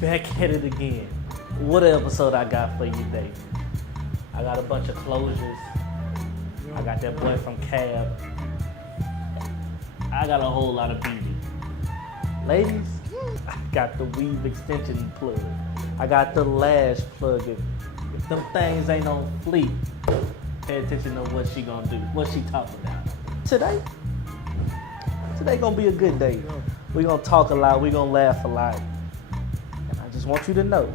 back at it again. What an episode I got for you today. I got a bunch of closures. I got that boy from Cab. I got a whole lot of beauty. Ladies, I got the weave extension plug. I got the lash plug. If them things ain't on fleek, pay attention to what she gonna do, what she talking about. Today gonna be a good day. We gonna talk a lot, we gonna laugh a lot. And I just want you to know,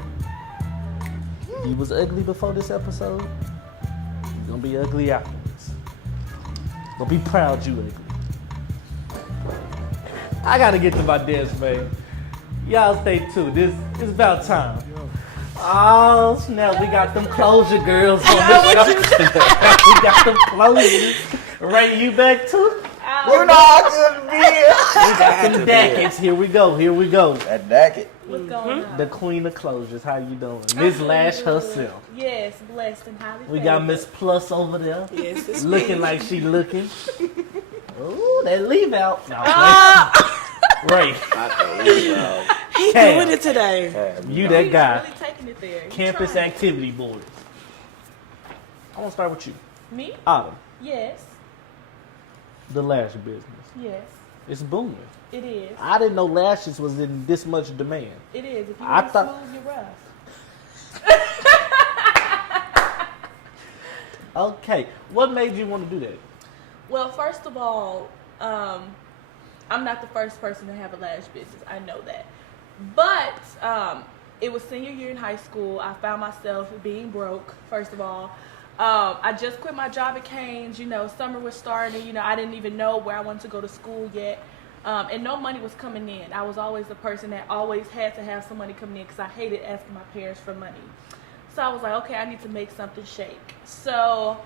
if you was ugly before this episode, you're gonna be ugly afterwards. Gonna be proud you ugly. I gotta get to my desk, man. Y'all stay tuned. It's about time. Oh snap, we got them closure girls on the show. We got them closures. Ray, you back too? We're not gonna be here. We got them dackets. Here we go. That dacket. What's going on? The queen of closures. How you doing? Miss Lash herself. Yes, blessed and highly We got favored. Miss Plus over there. Yes, it's Looking me. like she looking. Ooh, that leave out. No, Ray. Not the leave out. He Cam. doing it today. You that He's guy. really taking it there. He's Campus trying. activity board. I want to start with you. Me? Autumn. Yes. The lash business. Yes. It's booming. It is. I didn't know lashes was in this much demand. It is. If you I want thought- smooth, you're rough. Okay. What made you want to do that? Well, first of all, I'm not the first person to have a lash business. I know that. But it was senior year in high school. I found myself being broke, first of all. I just quit my job at Canes. You know, summer was starting. You know, I didn't even know where I wanted to go to school yet. And no money was coming in. I was always the person that always had to have some money coming in because I hated asking my parents for money. So I was like, okay, I need to make something shake. So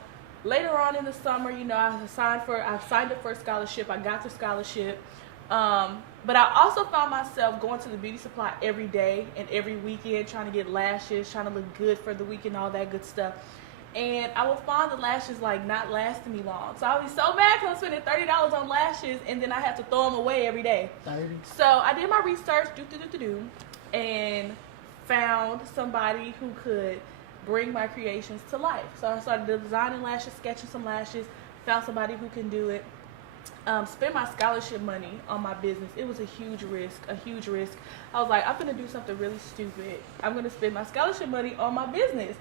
later on in the summer, you know, I signed up for a scholarship. I got the scholarship. But I also found myself going to the beauty supply every day and every weekend, trying to get lashes, trying to look good for the weekend, all that good stuff. And I would find the lashes like not lasting me long. So I would be so mad because I'm spending $30 on lashes and then I have to throw them away every day. 30. So I did my research, and found somebody who could bring my creations to life. So I started designing lashes, sketching some lashes, found somebody who can do it. Spent my scholarship money on my business. It was a huge risk. I was like, I'm going to do something really stupid. I'm going to spend my scholarship money on my business.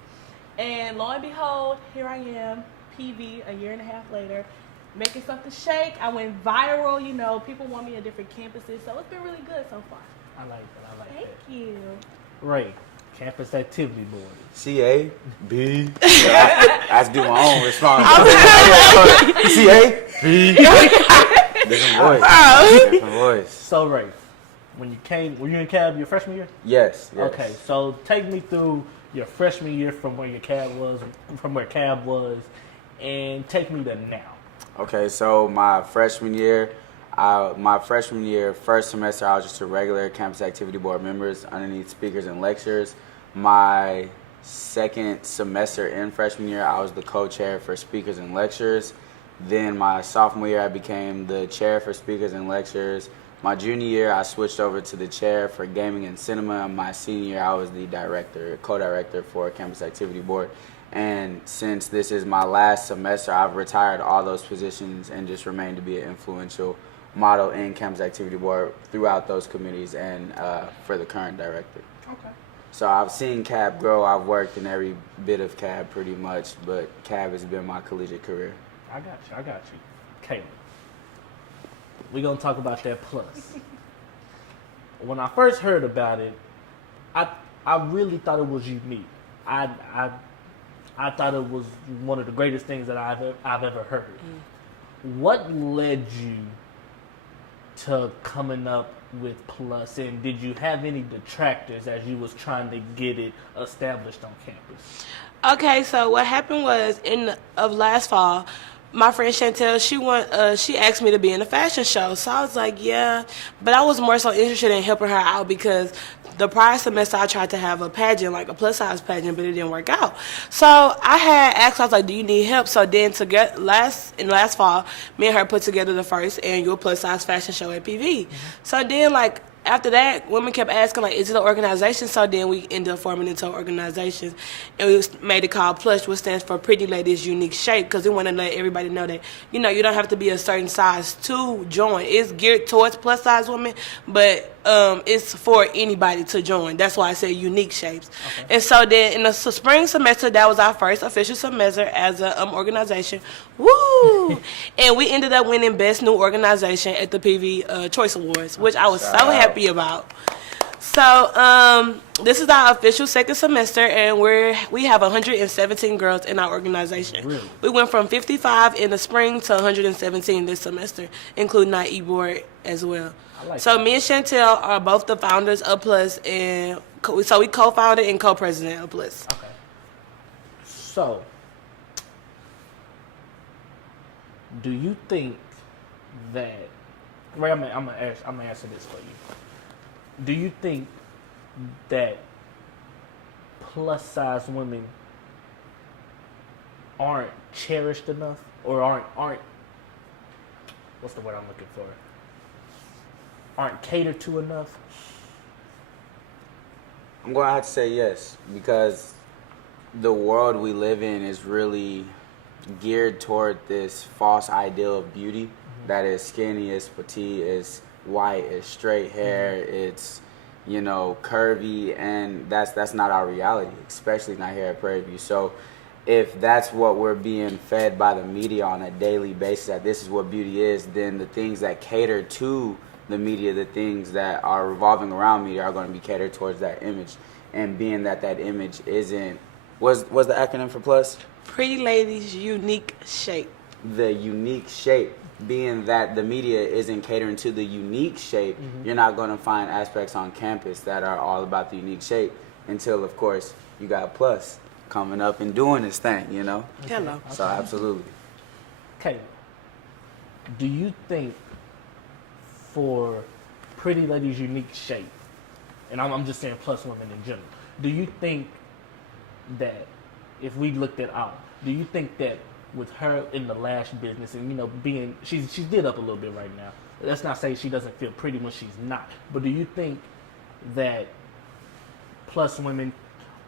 And lo and behold, here I am, PV, a year and a half later, making something shake. I went viral, you know, people want me at different campuses, so it's been really good so far. I like that. Thank you. Ray, campus activity board. CA, B. I have to do my own response. CA, B. Different voice. So Ray, were you in Cab your freshman year? Yes. Okay, so take me through your freshman year from where Cab was, and take me to now. Okay, so my freshman year, first semester, I was just a regular campus activity board members underneath speakers and lectures. My second semester in freshman year, I was the co-chair for speakers and lectures. Then my sophomore year, I became the chair for speakers and lectures. My junior year, I switched over to the chair for gaming and cinema. My senior year, I was the co-director for campus activity board. And since this is my last semester, I've retired all those positions and just remained to be an influential model in campus activity board throughout those committees and for the current director. Okay. So I've seen CAB grow. I've worked in every bit of CAB pretty much, but CAB has been my collegiate career. I got you. Kayla, we're going to talk about that plus. When I first heard about it, I really thought it was unique. I thought it was one of the greatest things that I've ever heard. What led you to coming up with Plus, and did you have any detractors as you was trying to get it established on campus? Okay, so what happened was last fall, my friend Chantel, she asked me to be in a fashion show. So I was like, yeah, but I was more so interested in helping her out because the prior semester I tried to have a pageant, like a plus size pageant, but it didn't work out. So I had asked, I was like, do you need help? So then last fall, me and her put together the first annual plus size fashion show at PV. So then after that, women kept asking, like, is it an organization? So then we ended up forming into an organization. And we made it called Plush, which stands for Pretty Ladies Unique Shape, because we want to let everybody know that, you know, you don't have to be a certain size to join. It's geared towards plus-size women, but it's for anybody to join. That's why I say unique shapes. Okay. And so then in the spring semester, that was our first official semester as an organization. Woo! And we ended up winning Best New Organization at the PV Choice Awards, which I was so happy about. So this is our official second semester, and we have 117 girls in our organization. Really? We went from 55 in the spring to 117 this semester, including our e-board as well. So me and Chantel are both the founders of Plus, and so we co-founded and co-president of Plus. Okay. So, do you think that? Ray, I'm gonna answer this for you. Do you think that plus size women aren't cherished enough, or aren't what's the word I'm looking for? Aren't catered to enough? I'm going to have to say yes, because the world we live in is really geared toward this false ideal of beauty that is skinny, is petite, is white, is straight hair, it's, you know, curvy, and that's not our reality, especially not here at Prairie View. So if that's what we're being fed by the media on a daily basis, that this is what beauty is, then the things that cater to the media, the things that are revolving around media, are going to be catered towards that image. And being that image isn't, was the acronym for Plus? Pretty Ladies Unique Shape. The unique shape. Being that the media isn't catering to the unique shape, you're not going to find aspects on campus that are all about the unique shape until, of course, you got Plus coming up and doing this thing, you know? Hello. So absolutely. Kayla, do you think for Pretty Ladies Unique Shape, and I'm just saying plus women in general, do you think that if we looked at out, do you think that with her in the lash business and, you know, being, she's did up a little bit right now, let's not say she doesn't feel pretty when she's not, but do you think that plus women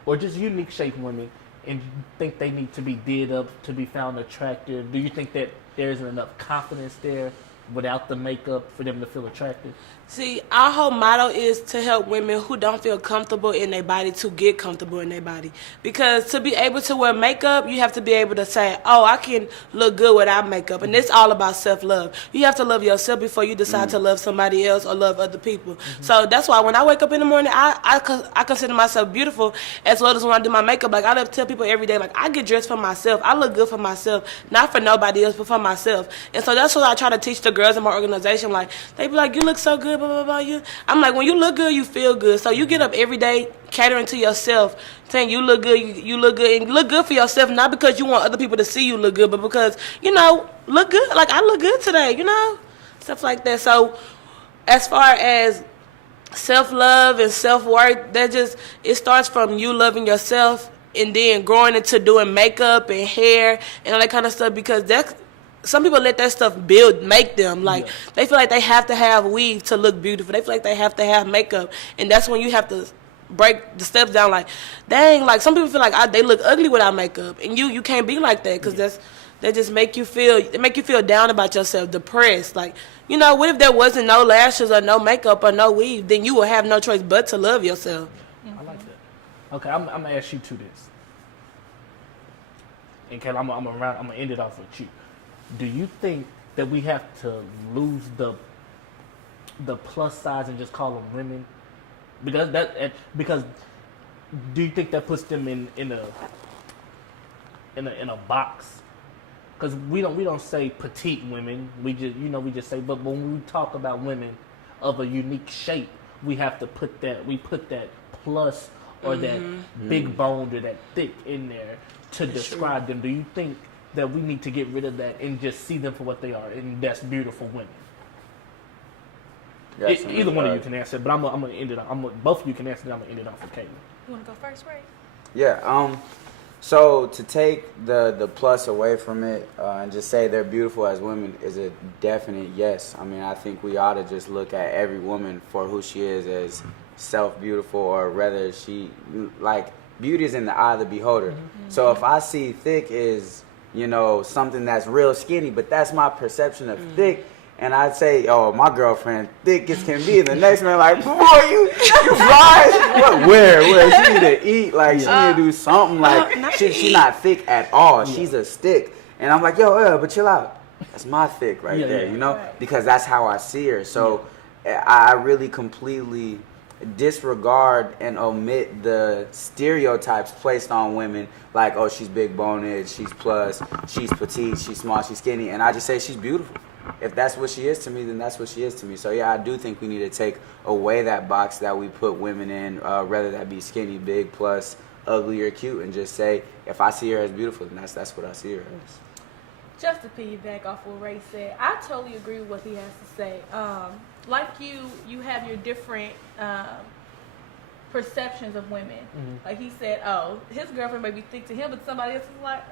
or just unique shape women, and you think they need to be did up to be found attractive? Do you think that there isn't enough confidence there without the makeup for them to feel attractive? See, our whole motto is to help women who don't feel comfortable in their body to get comfortable in their body. Because to be able to wear makeup, you have to be able to say, oh, I can look good without makeup. And it's all about self-love. You have to love yourself before you decide to love somebody else or love other people. So that's why when I wake up in the morning, I consider myself beautiful, as well as when I do my makeup. Like, I tell people every day, like, I get dressed for myself. I look good for myself, not for nobody else, but for myself. And so that's what I try to teach the girls in my organization. Like, they be like, you look so good, blah, blah, blah. I'm like, when you look good, you feel good. So you get up every day catering to yourself, saying you look good, you look good, and look good for yourself, not because you want other people to see you look good, but because, you know, look good. Like, I look good today, you know, stuff like that. So as far as self-love and self-worth, it starts from you loving yourself and then growing into doing makeup and hair and all that kind of stuff, because some people let that stuff make them. Like, they feel like they have to have weave to look beautiful. They feel like they have to have makeup. And that's when you have to break the steps down. Like, dang, like, some people feel like they look ugly without makeup. And you can't be like that, because that just make you feel down about yourself, depressed. Like, you know, what if there wasn't no lashes or no makeup or no weave? Then you would have no choice but to love yourself. I like that. Okay, I'm going to ask you two this. And Kayla, I'm going to end it off with you. Do you think that we have to lose the plus size and just call them women? Because do you think that puts them in a box? Because we don't say petite women. We just say. But when we talk about women of a unique shape, we have to put that plus or that big boned or that thick in there to describe them. Do you think that we need to get rid of that and just see them for what they are, and that's beautiful women? Either one of you can answer, but I'm gonna end it off. Both of you can answer, and I'm gonna end it off with Kayla. You want to go first, Ray? Yeah. So to take the plus away from it and just say they're beautiful as women is a definite yes. I mean, I think we ought to just look at every woman for who she is as self-beautiful, or rather like, beauty is in the eye of the beholder. Mm-hmm. So if I see thick is, something that's real skinny, but that's my perception of thick, and I'd say, oh, my girlfriend thick as can be, and the next man like, boy, you fly? What? Where? She need to eat, like, she need to do something, like, she not thick at all. Yeah. She's a stick. And I'm like, but chill out. That's my thick right there, Right. Because that's how I see her. So I really completely disregard and omit the stereotypes placed on women, like, oh, she's big boned, she's plus, she's petite, she's small, she's skinny, and I just say she's beautiful. If that's what she is to me, then that's what she is to me. So I do think we need to take away that box that we put women in, whether that be skinny, big, plus, ugly, or cute, and just say, if I see her as beautiful, then that's what I see her as. Just to piggyback off what Ray said, I totally agree with what he has to say. Like you have your different perceptions of women. Mm-hmm. Like he said, oh, his girlfriend may be thick to him, but somebody else is like,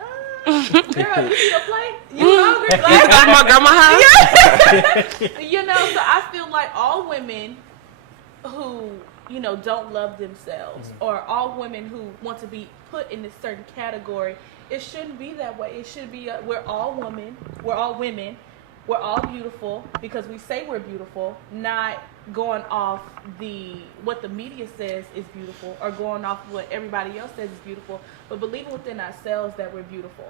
girl, you need a plate? You hungry? Like, got my house. So I feel like all women who, don't love themselves, mm-hmm. or all women who want to be put in this certain category, it shouldn't be that way. It should be, we're all women, we're all beautiful because we say we're beautiful, not going off what the media says is beautiful, or going off what everybody else says is beautiful, but believing within ourselves that we're beautiful.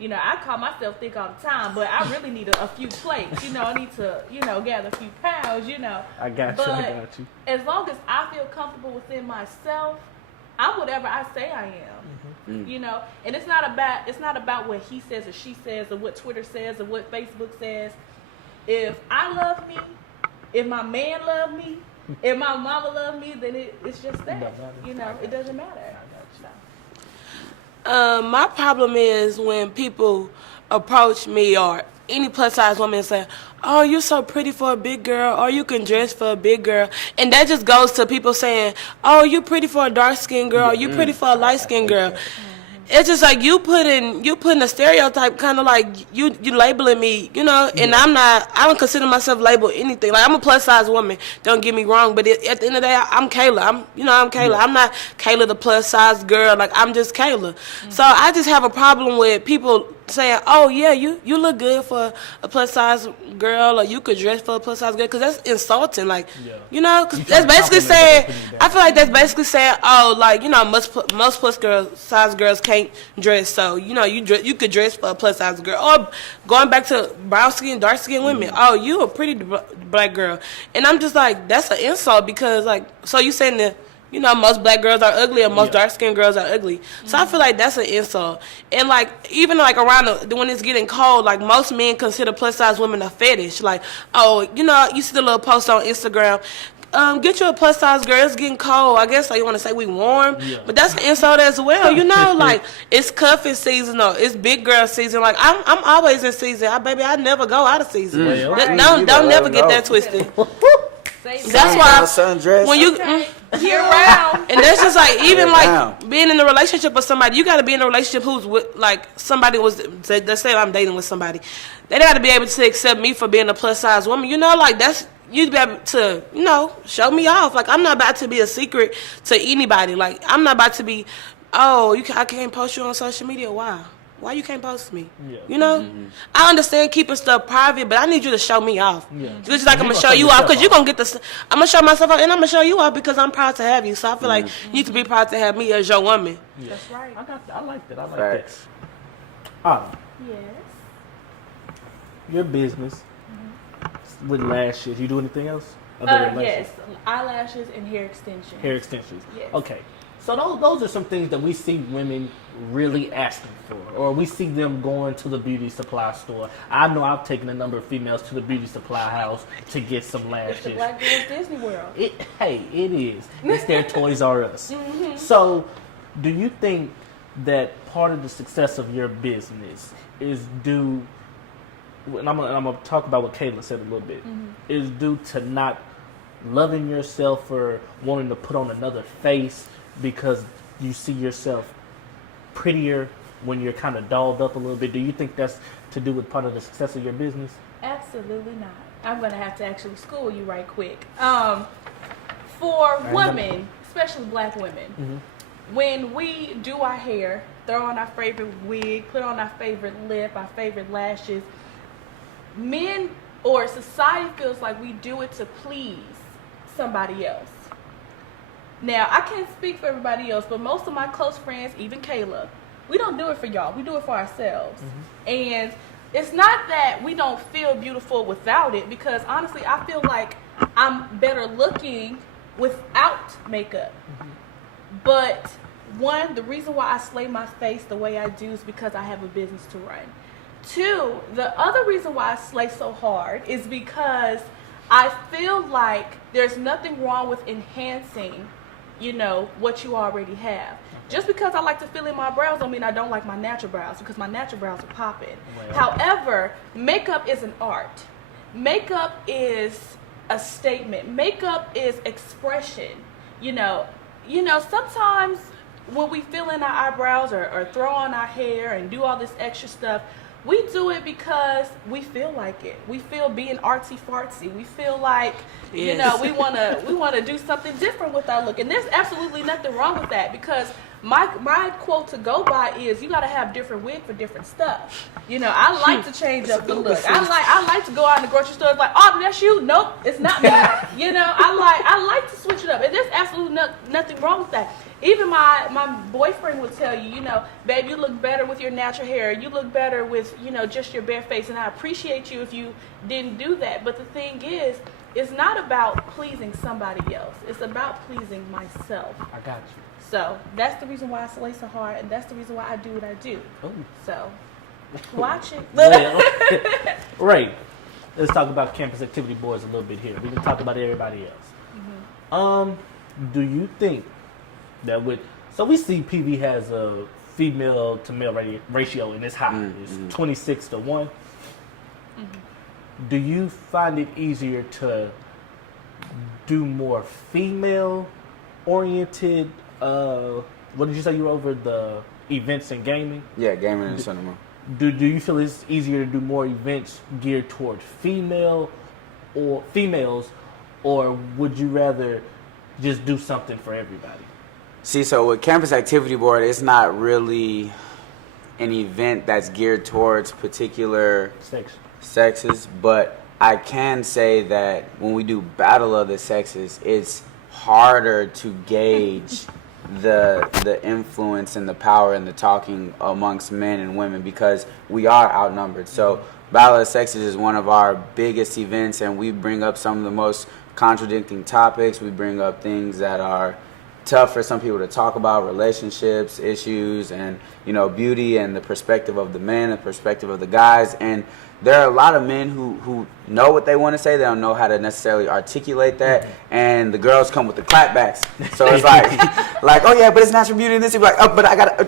I call myself thick all the time, but I really need a few plates. I need to, gather a few pounds, I got you. As long as I feel comfortable within myself, I'm whatever I say I am. Mm-hmm. And it's not about what he says or she says or what Twitter says or what Facebook says. If I love me, if my man love me, if my mama love me, then it's just that. It doesn't matter. My problem is when people approach me or any plus size woman and say, oh, you're so pretty for a big girl, or you can dress for a big girl. And that just goes to people saying, oh, you're pretty for a dark-skinned girl, or you're pretty for a light-skinned girl. It's just like you putting a stereotype, kind of like you labeling me, and I don't consider myself labeled anything. Like, I'm a plus size woman, don't get me wrong, but at the end of the day, I'm Kayla. I'm Kayla. Yeah. I'm not Kayla the plus size girl. Like, I'm just Kayla. Mm-hmm. So I just have a problem with people saying, oh yeah, you look good for a plus size girl, or you could dress for a plus size girl, because that's insulting. Like, because that's basically saying, I feel like that's basically saying, oh, like, most plus size girls can't dress, so you could dress for a plus size girl. Or going back to brown skin, dark skin women, oh, you a pretty black girl, and I'm just like, that's an insult, because like, so you saying that most black girls are ugly, and most dark-skinned girls are ugly. Mm-hmm. So I feel like that's an insult. And, like, even, like, around when it's getting cold, like, most men consider plus-size women a fetish. Like, oh, you see the little post on Instagram, get you a plus-size girl, it's getting cold. I guess, like, you want to say we warm. Yeah. But that's an insult as well, Like, it's cuffing season, or it's big girl season. Like, I'm always in season. I never go out of season. Right. Don't never get that twisted. That's why when you year round, and that's just like, even like being in a relationship with somebody, you got to be in a relationship who's with, like, somebody let's say I'm dating with somebody, they got to be able to accept me for being a plus size woman. Like, that's, you'd be able to show me off. Like, I'm not about to be a secret to anybody. Like, I'm not about to be, I can't post you on social media. Why you can't post me? Yeah. Mm-hmm. I understand keeping stuff private, but I need you to show me off. Yeah. Just like I'm gonna show you off, because you're gonna get this. I'm gonna show myself off, and I'm gonna show you off because I'm proud to have you. So I feel like you need to be proud to have me as your woman. Yeah. That's right. I like that. Yes. Your business with lashes. You do anything else? Yes, eyelashes and hair extensions. Hair extensions. Yes. Okay. So those are some things that we see women really asking for, or we see them going to the beauty supply store. I know I've taken a number of females to the beauty supply house to get some lashes. It's the Black Girls Disney World. It is. It's their Toys R Us. Mm-hmm. So, do you think that part of the success of your business is due, and I'm gonna talk about what Kayla said a little bit, is due to not loving yourself or wanting to put on another face because you see yourself prettier when you're kind of dolled up a little bit? Do you think that's to do with part of the success of your business? Absolutely not. I'm gonna have to actually school you right quick. For women, especially black women, when we do our hair, throw on our favorite wig, put on our favorite lip, our favorite lashes, men or society feels like we do it to please somebody else. Now, I can't speak for everybody else, but most of my close friends, even Kayla, we don't do it for y'all. We do it for ourselves. And it's not that we don't feel beautiful without it, because honestly, I feel like I'm better looking without makeup. But one, the reason why I slay my face the way I do is because I have a business to run. Two, the other reason why I slay so hard is because I feel like there's nothing wrong with enhancing, you know, what you already have. Just because I like to fill in my brows don't mean I don't like my natural brows, because my natural brows are popping. Well. However, makeup is an art. Makeup is a statement. Makeup is expression. You know, sometimes when we fill in our eyebrows or throw on our hair and do all this extra stuff, we do it because we feel like it. We feel being artsy fartsy. We feel like, you know, we wanna do something different with our look. And there's absolutely nothing wrong with that, because my quote to go by is, you gotta have different wig for different stuff. You know, I like to change up the look. I like to go out in the grocery store, like, oh, that's you? Nope, it's not me. You know, I like to switch it up. And there's absolutely nothing wrong with that. Even my boyfriend would tell you, you know, babe, you look better with your natural hair. You look better with, you know, just your bare face. And I appreciate you if you didn't do that. But the thing is, it's not about pleasing somebody else. It's about pleasing myself. I got you. So that's the reason why I slay so hard, and that's the reason why I do what I do. Ooh. So watch it. Well, right. Let's talk about campus activity boards a little bit here. We can talk about everybody else. Do you think that so we see PV has a female to male ratio, and it's high. It's 26 to 1. Do you find it easier to do more female oriented, what did you say, you were over the events and gaming? Yeah, gaming and cinema. Do you feel it's easier to do more events geared toward females, or would you rather just do something for everybody? See, so with Campus Activity Board, it's not really an event that's geared towards particular sexes, but I can say that when we do Battle of the Sexes, it's harder to gauge the influence and the power and the talking amongst men and women, because we are outnumbered. So Battle of the Sexes is one of our biggest events, and we bring up some of the most contradicting topics. We bring up things that are tough for some people to talk about, relationships, issues, and, you know, beauty, and the perspective of the men, the perspective of the guys. And there are a lot of men who know what they want to say. They don't know how to necessarily articulate that. And the girls come with the clapbacks. So it's like, oh yeah, but it's natural beauty and this. You're like, oh, but I got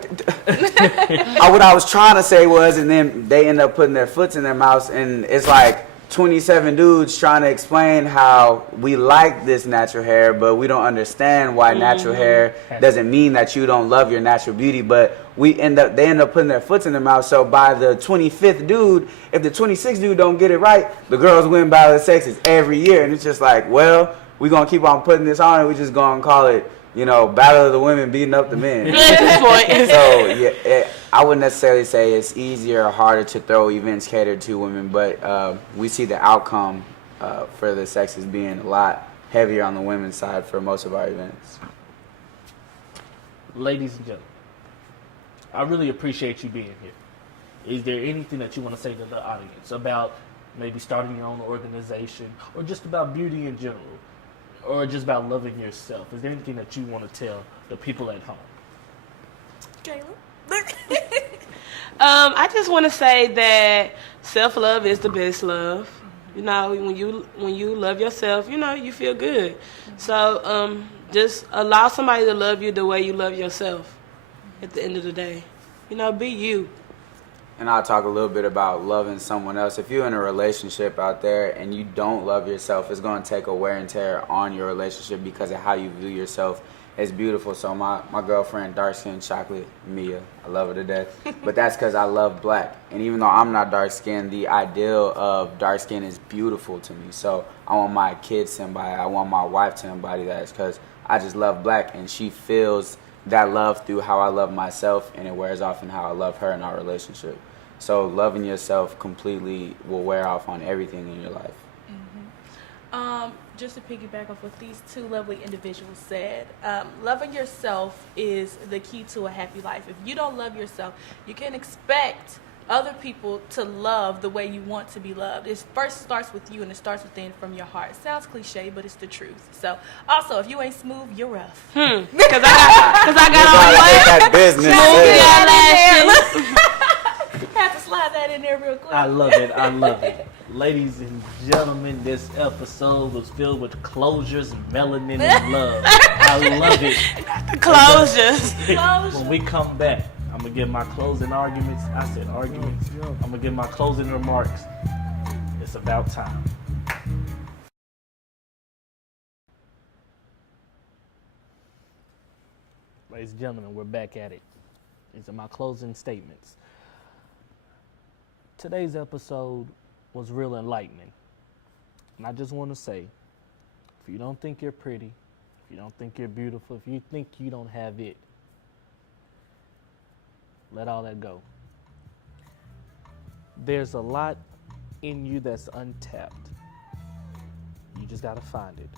what I was trying to say was, and then they end up putting their foots in their mouths, and it's like 27 dudes trying to explain how we like this natural hair, but we don't understand why natural hair doesn't mean that you don't love your natural beauty. But they end up putting their foots in their mouth. So by the 25th dude, if the 26th dude don't get it right, the girls win Battle of the Sexes every year. And it's just like, well, we're going to keep on putting this on, and we're just going to call it, you know, Battle of the Women beating up the men. So, yeah, I wouldn't necessarily say it's easier or harder to throw events catered to women, but we see the outcome for the sexes being a lot heavier on the women's side for most of our events. Ladies and gentlemen, I really appreciate you being here. Is there anything that you want to say to the audience about maybe starting your own organization, or just about beauty in general, or just about loving yourself? Is there anything that you want to tell the people at home? Kayla? I just want to say that self-love is the best love. You know, when you love yourself, you know, you feel good. So just allow somebody to love you the way you love yourself at the end of the day. You know, be you. And I'll talk a little bit about loving someone else. If you're in a relationship out there and you don't love yourself, it's going to take a wear and tear on your relationship because of how you view yourself it's beautiful. So my girlfriend, dark skin chocolate, Mia, I love her to death. But that's because I love black. And even though I'm not dark skinned, the ideal of dark skin is beautiful to me. So I want my kids to embody it. I want my wife to embody that because I just love black, and she feels that love through how I love myself, and it wears off in how I love her in our relationship. So loving yourself completely will wear off on everything in your life. Just to piggyback off what these two lovely individuals said, loving yourself is the key to a happy life. If you don't love yourself, you can expect other people to love the way you want to be loved. It first starts with you, and it starts within from your heart. It sounds cliche, but it's the truth. So, also, if you ain't smooth, you're rough. Because I got all That business. Have to slide that in there real quick. I love it. I love it. Ladies and gentlemen, this episode was filled with closures, melanin, and love. I love it. the closures. When we come back, I'm going to give my closing arguments. I said arguments. I'm going to give my closing remarks. It's about time. Ladies and gentlemen, we're back at it. These are my closing statements. Today's episode was real enlightening. And I just want to say, if you don't think you're pretty, if you don't think you're beautiful, if you think you don't have it, let all that go. There's a lot in you that's untapped. You just got to find it.